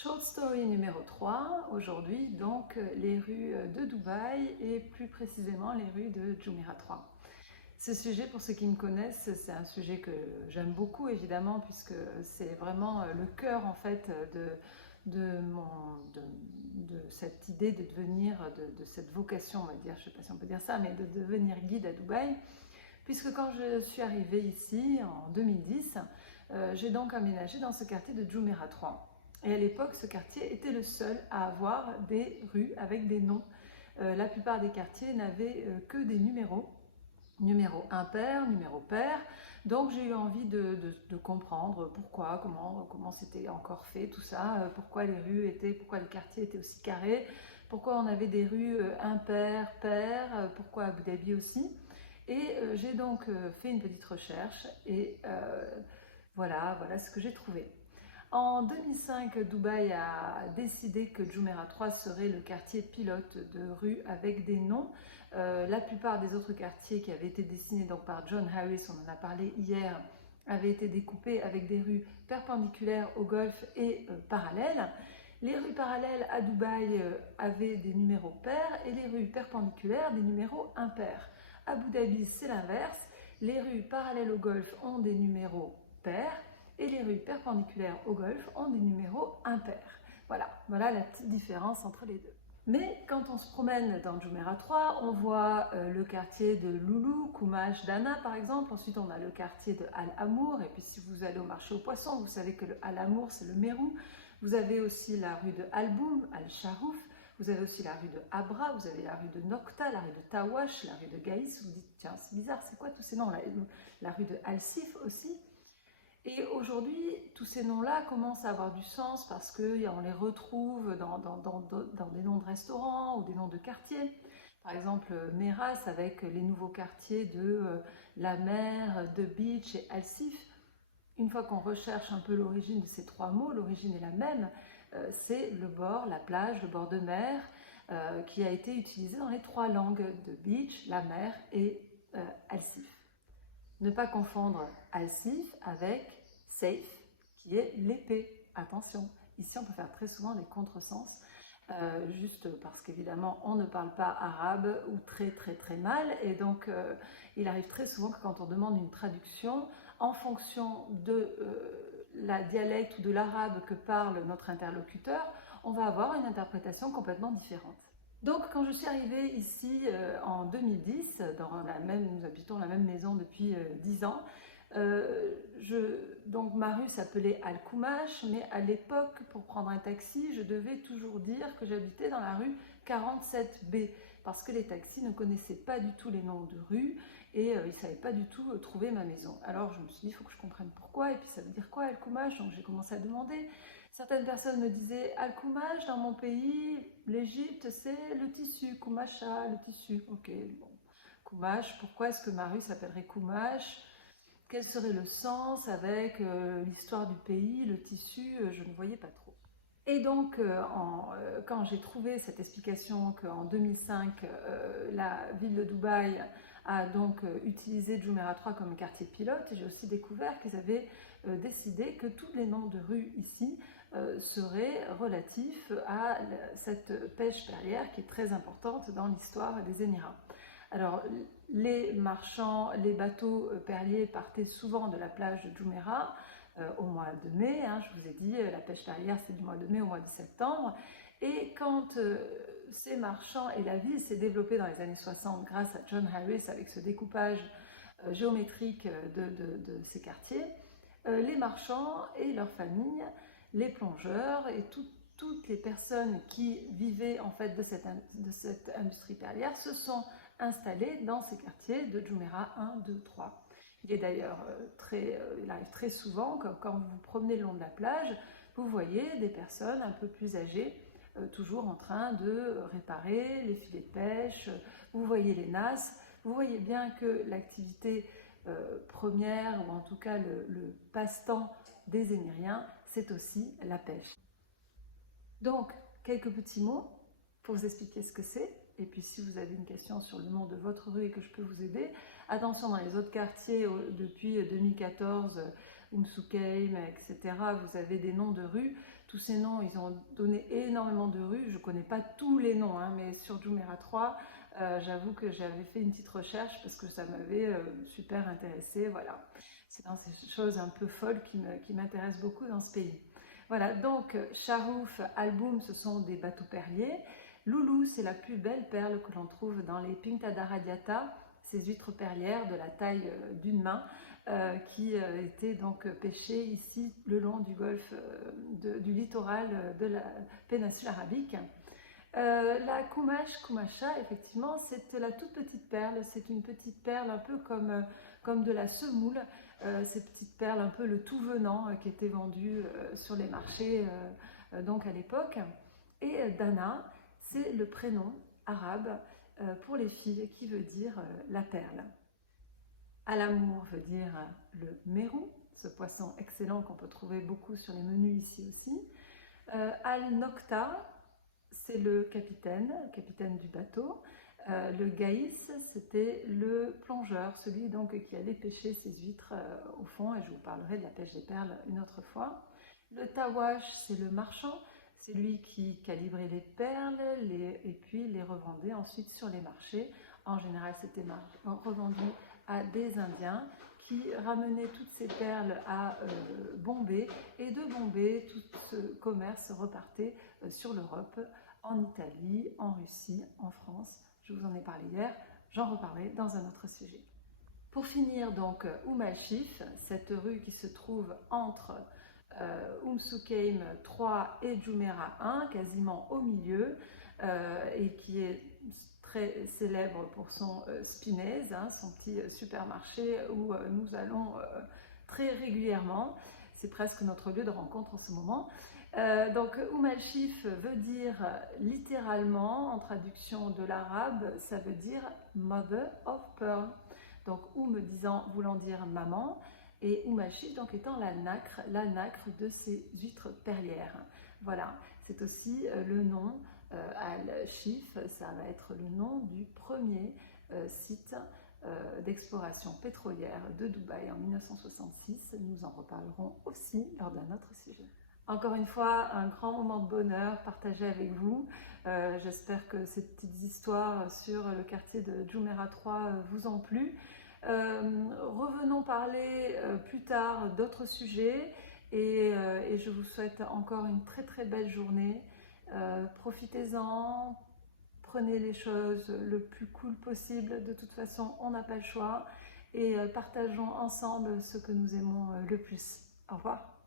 Short story numéro 3, aujourd'hui donc les rues de Dubaï et plus précisément les rues de Jumeirah 3. Ce sujet, pour ceux qui me connaissent, c'est un sujet que j'aime beaucoup évidemment puisque c'est vraiment le cœur en fait de cette idée de devenir, de cette vocation on va dire, je ne sais pas si on peut dire ça, mais de devenir guide à Dubaï. Puisque quand je suis arrivée ici en 2010, j'ai donc aménagé dans ce quartier de Jumeirah 3. Et à l'époque, ce quartier était le seul à avoir des rues avec des noms. La plupart des quartiers n'avaient que des numéros, numéro impair, numéro pair. Donc j'ai eu envie de comprendre pourquoi, comment c'était encore fait tout ça, pourquoi pourquoi les quartiers étaient aussi carrés, pourquoi on avait des rues impaires, pairs, pourquoi Abu Dhabi aussi. Et j'ai donc fait une petite recherche et voilà ce que j'ai trouvé. En 2005, Dubaï a décidé que Jumeirah 3 serait le quartier pilote de rues avec des noms. La plupart des autres quartiers qui avaient été dessinés donc par John Harris, on en a parlé hier, avaient été découpés avec des rues perpendiculaires au golfe et parallèles. Les rues parallèles à Dubaï avaient des numéros pairs et les rues perpendiculaires des numéros impairs. À Abu Dhabi, c'est l'inverse. Les rues parallèles au golfe ont des numéros pairs et les rues perpendiculaires au golfe ont des numéros impairs. Voilà la petite différence entre les deux. Mais quand on se promène dans Jumeirah 3, on voit le quartier de Loulou, Koumash, Dana par exemple. Ensuite, on a le quartier de Al Amour. Et puis, si vous allez au marché aux poissons, vous savez que le Al Amour, c'est le Mérou. Vous avez aussi la rue de Al Boum, Al Sharouf. Vous avez aussi la rue de Abra, vous avez la rue de Nokta, la rue de Tawash, la rue de Gaïs. Vous dites, tiens, c'est bizarre, c'est quoi tous ces noms? La rue de Al-Sif aussi. Et aujourd'hui, tous ces noms-là commencent à avoir du sens parce qu'on les retrouve dans des noms de restaurants ou des noms de quartiers. Par exemple, Meras avec les nouveaux quartiers de La Mer, de Beach et Al-Sif. Une fois qu'on recherche un peu l'origine de ces trois mots, l'origine est la même, c'est le bord, la plage, le bord de mer, qui a été utilisé dans les trois langues de beach, la mer et Al-Sif. Ne pas confondre Al-Sif avec Saif, qui est l'épée. Attention, ici on peut faire très souvent des contresens, juste parce qu'évidemment on ne parle pas arabe ou très mal, et donc il arrive très souvent que quand on demande une traduction, en fonction de la dialecte ou de l'arabe que parle notre interlocuteur, on va avoir une interprétation complètement différente. Donc quand je suis arrivée ici en 2010, nous habitons la même maison depuis 10 ans, donc ma rue s'appelait Al-Koumash, mais à l'époque, pour prendre un taxi, je devais toujours dire que j'habitais dans la rue 47B, parce que les taxis ne connaissaient pas du tout les noms de rues, et ils ne savaient pas du tout trouver ma maison. Alors je me suis dit, il faut que je comprenne pourquoi, et puis ça veut dire quoi Al-Koumash? Donc j'ai commencé à demander. Certaines personnes me disaient, Al-Koumash, dans mon pays, l'Égypte, c'est le tissu, Koumasha, le tissu. Ok, bon. Koumash, pourquoi est-ce que ma rue s'appellerait Koumash? Quel serait le sens avec l'histoire du pays, le tissu? Je ne voyais pas trop. Et donc, quand j'ai trouvé cette explication qu'en 2005, la ville de Dubaï a donc utilisé Jumeirah 3 comme quartier pilote, j'ai aussi découvert qu'ils avaient décidé que tous les noms de rues ici seraient relatifs à cette pêche perlière qui est très importante dans l'histoire des Émirats. Alors, les marchands, les bateaux perliers partaient souvent de la plage de Jumeirah au mois de mai. Je vous ai dit, la pêche perlière, c'est du mois de mai au mois de septembre. Et quand ces marchands et la ville s'est développée dans les années 60 grâce à John Harris avec ce découpage géométrique de ces quartiers, les marchands et leurs familles, les plongeurs et toutes les personnes qui vivaient en fait de cette industrie perlière se sont installés dans ces quartiers de Jumeirah 1, 2, 3. Il est d'ailleurs il arrive très souvent que quand vous vous promenez le long de la plage, vous voyez des personnes un peu plus âgées toujours en train de réparer les filets de pêche, vous voyez les nasses, vous voyez bien que l'activité première, ou en tout cas le passe-temps des Émiriens, c'est aussi la pêche. Donc, quelques petits mots pour vous expliquer ce que c'est. Et puis si vous avez une question sur le nom de votre rue et que je peux vous aider, attention, dans les autres quartiers, depuis 2014, Soukeim, etc., vous avez des noms de rues tous ces noms, ils ont donné énormément de rues. Je ne connais pas tous les noms, hein, mais sur Jumeirah 3, j'avoue que j'avais fait une petite recherche parce que ça m'avait super intéressée. Voilà, c'est dans ces choses un peu folles qui m'intéressent beaucoup dans ce pays. Voilà, donc Sharouf, Alboum, ce sont des bateaux perliers. Loulou, c'est la plus belle perle que l'on trouve dans les Pinctada radiata, ces huîtres perlières de la taille d'une main, qui étaient donc pêchées ici le long du golfe, du littoral de la péninsule arabique. La Kumasha, effectivement, c'est la toute petite perle. C'est une petite perle un peu comme de la semoule. Ces petites perles un peu le tout venant qui étaient vendues sur les marchés donc à l'époque. Et Dana, c'est le prénom arabe pour les filles qui veut dire la perle. Al-Amour veut dire le mérou, ce poisson excellent qu'on peut trouver beaucoup sur les menus ici aussi. Al-Nokta, c'est le capitaine du bateau. Le gaïs, c'était le plongeur, celui donc qui allait pêcher ses huîtres au fond, et je vous parlerai de la pêche des perles une autre fois. Le tawash, c'est le marchand, c'est lui qui calibrait les perles et puis les revendait ensuite sur les marchés. En général, c'était revendu à des Indiens qui ramenaient toutes ces perles à Bombay, et de Bombay, tout ce commerce repartait sur l'Europe, en Italie, en Russie, en France. Je vous en ai parlé hier, j'en reparlerai dans un autre sujet. Pour finir, donc, Al Shif, cette rue qui se trouve entre Soukeim 3 et Jumeirah 1, quasiment au milieu, et qui est très célèbre pour son Spinaise, hein, son petit supermarché où nous allons très régulièrement. C'est presque notre lieu de rencontre en ce moment. Donc Al Shif veut dire littéralement, en traduction de l'arabe, ça veut dire Mother of Pearl. Donc voulant dire maman, et Al Shif donc étant la nacre de ces huîtres perlières. Voilà, c'est aussi le nom Al-Shif, ça va être le nom du premier site d'exploration pétrolière de Dubaï en 1966. Nous en reparlerons aussi lors d'un autre sujet. Encore une fois, un grand moment de bonheur partagé avec vous. J'espère que ces petites histoires sur le quartier de Jumeirah 3 vous ont plu. Revenons parler plus tard d'autres sujets, et je vous souhaite encore une très très belle journée. Profitez-en, prenez les choses le plus cool possible. De toute façon, on n'a pas le choix, et partageons ensemble ce que nous aimons le plus. Au revoir.